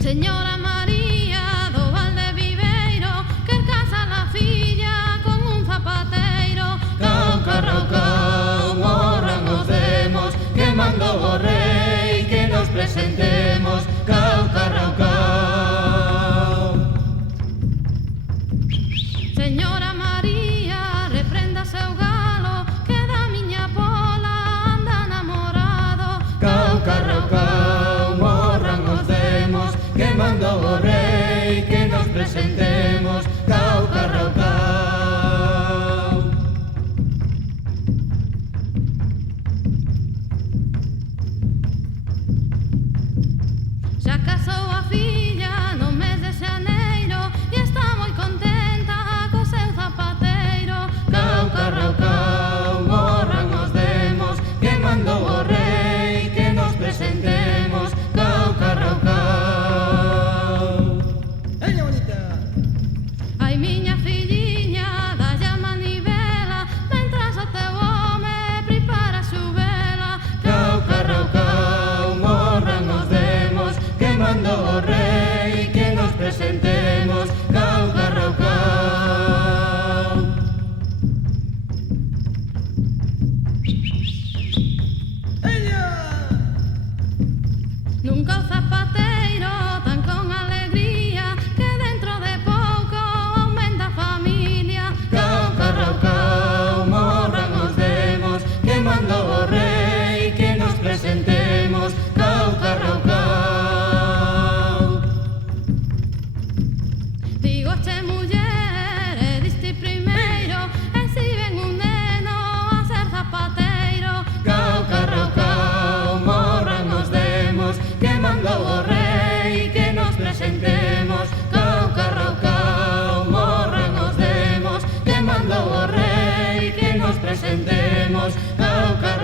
Señora María do Valdeviveiro, que casa la filla con un zapateiro. Cao, carrao, cao, morran os demos, que mandou o rei que nos presentemos. Cao, carrao, cao. Señora María, reprenda seu galo, que da miña pola anda namorado. Cao, carrao, cao, morran os demos, que mandou o rei que nos presentemos. Cao, carrao, cao. Xa casou a filla no mes de xaneiro e está moi contenta co seu zapateiro. Cao, carrao, cao, morran os demos, que mandou o rei que nos presentemos. Cao, carrao, cao. Veña, bonita. Ai, miña filliña, dalle a manivela, mentras o teu home prepara a xuvela. Cao, carrao, cao, morran os demos, que mandou o rei que nos presentemos. Cao, carrao, cao. Veña. Nunca o zapateiro tan con alegría, que dentro de pouco aumenta a familia. Cao, carrao, cao, morran os demos, que mandou o rei que nos presentemos. Cao, carrao, cao. Digo che muller, e diste primeiro, e si ven un neno a ser zapateiro. Cao, carrao, cao, morran os demos, que mandou o rei que nos presentemos. Cao, carrao, cao, morran os demos, que mandou o rei que nos presentemos. Cao, carrao,